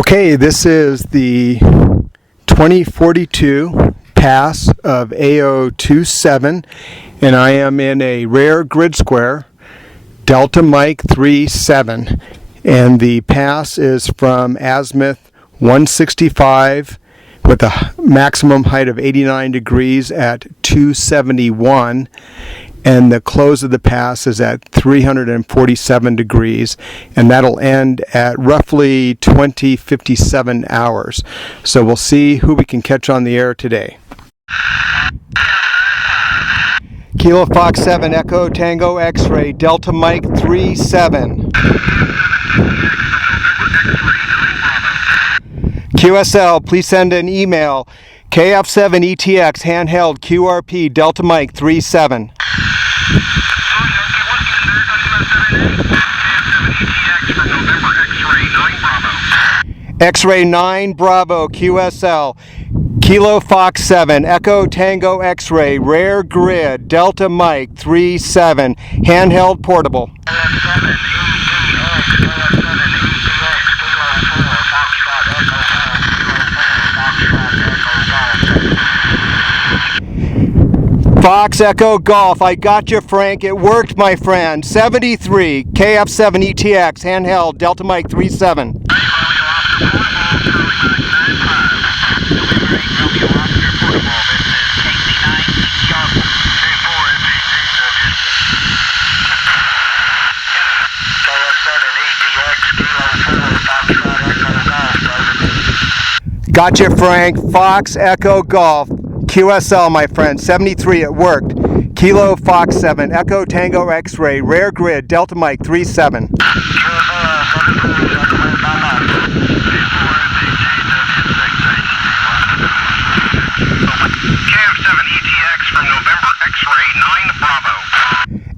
Okay, this is the 2042 pass of AO-27, and I am in a rare grid square, Delta Mike 37, and the pass is from azimuth 165 with a maximum height of 89 degrees at 271, and the close of the pass is at 347 degrees, and that'll end at roughly 20:57 hours. So we'll see who we can catch on the air today. Kilo Fox 7 Echo Tango X-Ray Delta Mike 37. QSL, please send an email. KF7ETX handheld QRP Delta Mike 37. X-Ray 9 Bravo QSL, Kilo Fox 7 Echo Tango X-Ray Rare Grid Delta Mike 37 handheld portable. Fox Echo Golf, I got you, Frank. It worked, my friend. 73 KF7ETX handheld Delta Mike 37. Gotcha, Frank. Fox Echo Golf QSL, my friend. 73, it worked. Kilo Fox 7 Echo Tango X-Ray Rare Grid Delta Mike 37.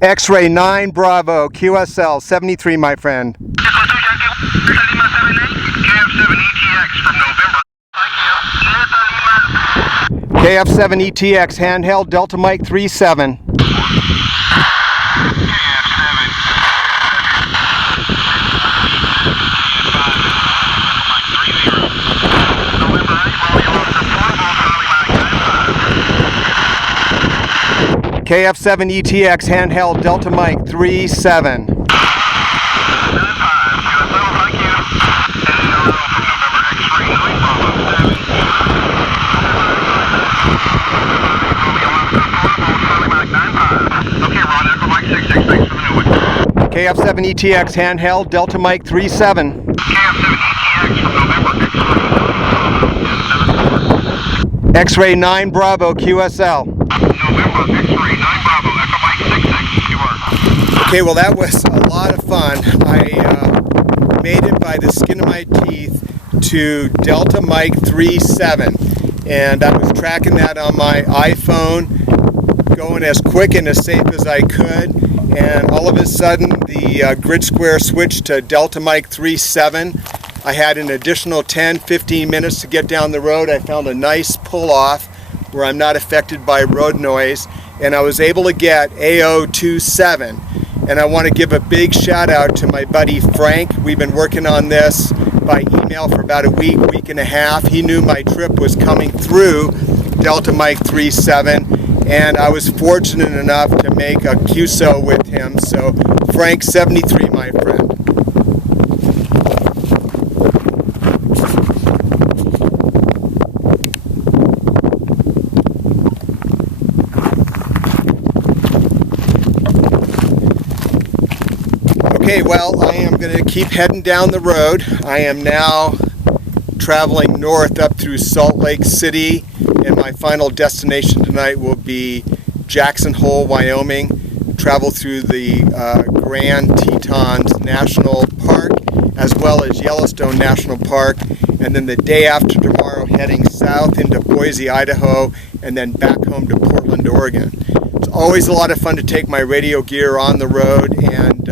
X-Ray 9 Bravo QSL 73, my friend. KF7ETX handheld Delta Mike 37. KF7ETX handheld Delta Mike 37. KF7ETX handheld Delta Mike 37. X-Ray 9 Bravo QSL. Okay, well that was a lot of fun. I made it by the skin of my teeth to Delta Mike 37, and I was tracking that on my iPhone, going as quick and as safe as I could, and all of a sudden the grid square switched to Delta Mike 37. I had an additional 10-15 minutes to get down the road. I found a nice pull-off where I'm not affected by road noise, and I was able to get AO-27. And I want to give a big shout out to my buddy Frank. We've been working on this by email for about a week and a half. He knew my trip was coming through Delta Mike 37, and I was fortunate enough to make a QSO with him. So Frank 73, my friend. Okay, well, I am going to keep heading down the road. I am now traveling north up through Salt Lake City, and my final destination tonight will be Jackson Hole, Wyoming. Travel through the Grand Tetons National Park as well as Yellowstone National Park, and then the day after tomorrow heading south into Boise, Idaho, and then back home to Portland, Oregon. It's always a lot of fun to take my radio gear on the road, and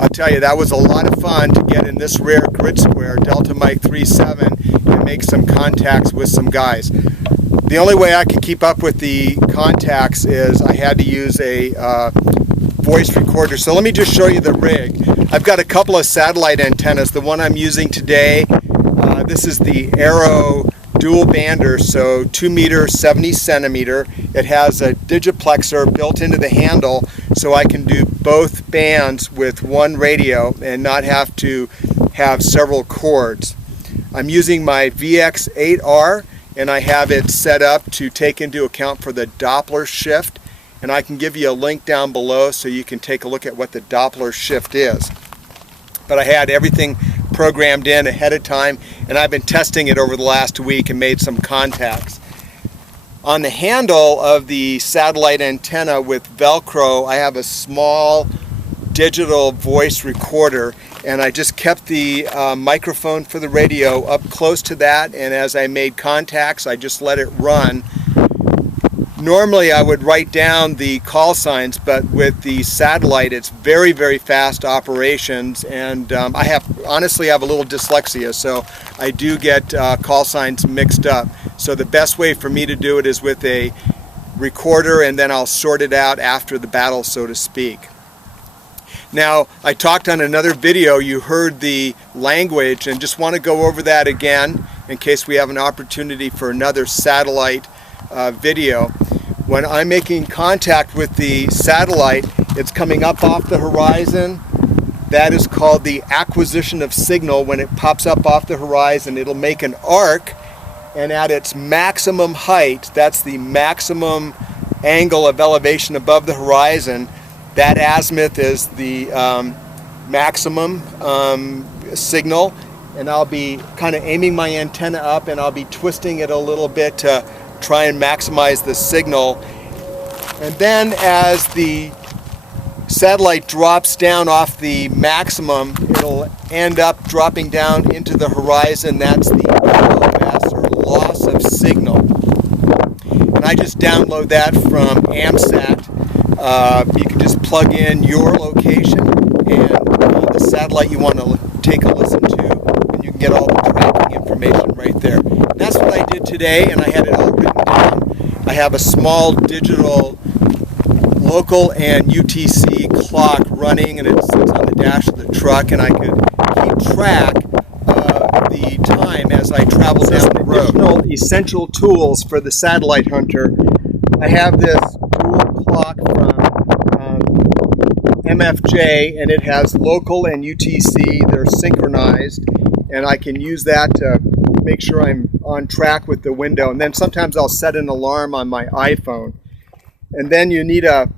I'll tell you, that was a lot of fun to get in this rare grid square, Delta Mike 37, and make some contacts with some guys. The only way I could keep up with the contacts is I had to use a voice recorder. So let me just show you the rig. I've got a couple of satellite antennas. The one I'm using today This is the Arrow dual bander, so 2 meter, 70 centimeter. It has a digiplexer built into the handle, so I can do both bands with one radio and not have to have several cords. I'm using my VX8R, and I have it set up to take into account for the Doppler shift, and I can give you a link down below so you can take a look at what the Doppler shift is. But I had everything programmed in ahead of time, and I've been testing it over the last week and made some contacts. On the handle of the satellite antenna with Velcro, I have a small digital voice recorder, and I just kept the microphone for the radio up close to that, and as I made contacts I just let it run. Normally I would write down the call signs, but with the satellite it's very, very fast operations, and I honestly have a little dyslexia, so I do get call signs mixed up. So the best way for me to do it is with a recorder, and then I'll sort it out after the battle, so to speak. Now, I talked on another video, you heard the language, and just want to go over that again in case we have an opportunity for another satellite video. When I'm making contact with the satellite, it's coming up off the horizon. That is called the acquisition of signal. When it pops up off the horizon, it'll make an arc, and at its maximum height, that's the maximum angle of elevation above the horizon, that azimuth is the maximum signal, and I'll be kind of aiming my antenna up, and I'll be twisting it a little bit to try and maximize the signal. And then as the satellite drops down off the maximum, it'll end up dropping down into the horizon. That's the LOS, or loss of signal. And I just download that from AMSAT. You can just plug in your location and the satellite you want to take a listen to, and you can get all the tracking information right there. And that's what I did today, and I had it all written down. I have a small digital local and UTC clock running, and it sits on the dash of the truck, and I could keep track of the time as I travel down the road. Additional essential tools for the satellite hunter. I have this dual clock from MFJ, and it has local and UTC. They're synchronized, and I can use that to make sure I'm on track with the window. And then sometimes I'll set an alarm on my iPhone. And then you need a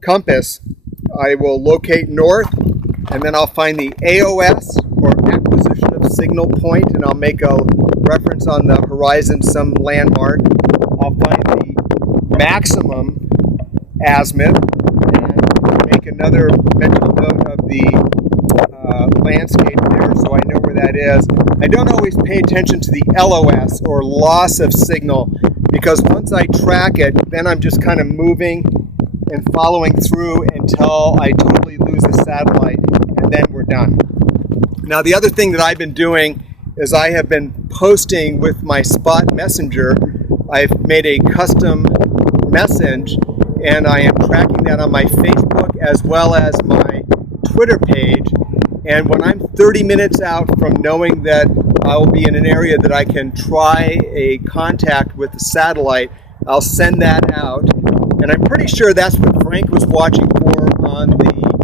compass. I will locate north, and then I'll find the AOS, or acquisition of signal point, and I'll make a reference on the horizon, some landmark. I'll find the maximum azimuth, and make another mental note of the landscape there, so I know where that is. I don't always pay attention to the LOS, or loss of signal, because once I track it, then I'm just kind of moving and following through until I totally lose the satellite, and then we're done. Now, the other thing that I've been doing is I have been posting with my Spot Messenger. I've made a custom message, and I am tracking that on my Facebook as well as my Twitter page. And when I'm 30 minutes out from knowing that I'll be in an area that I can try a contact with the satellite, I'll send that out. And I'm pretty sure that's what Frank was watching for on the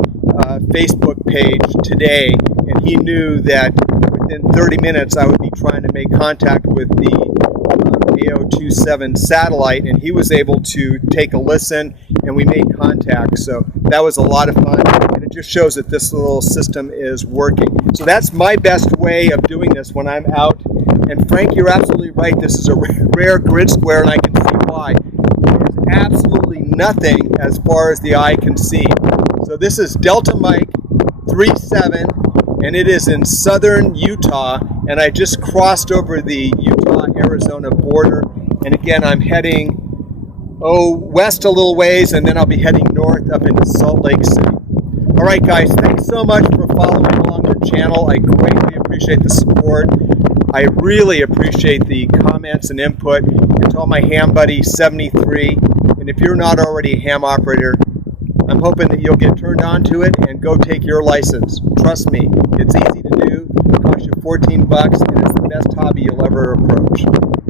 Facebook page today. And he knew that within 30 minutes I would be trying to make contact with the AO-27 satellite, and he was able to take a listen, and we made contact. So that was a lot of fun, and it just shows that this little system is working. So that's my best way of doing this when I'm out. And Frank, you're absolutely right. This is a rare grid square, and I can see why. There's absolutely nothing as far as the eye can see. So this is Delta Mike 37, and it is in southern Utah, and I just crossed over the Utah-Arizona border, and again I'm heading west a little ways, and then I'll be heading north up into Salt Lake City. Alright guys, thanks so much for following along the channel. I greatly appreciate the support. I really appreciate the comments and input. And to all my ham buddy 73, and if you're not already a ham operator, I'm I'm hoping that you'll get turned on to it and go take your license. Trust me, it's easy to do, it costs you $14, and it's the best hobby you'll ever approach.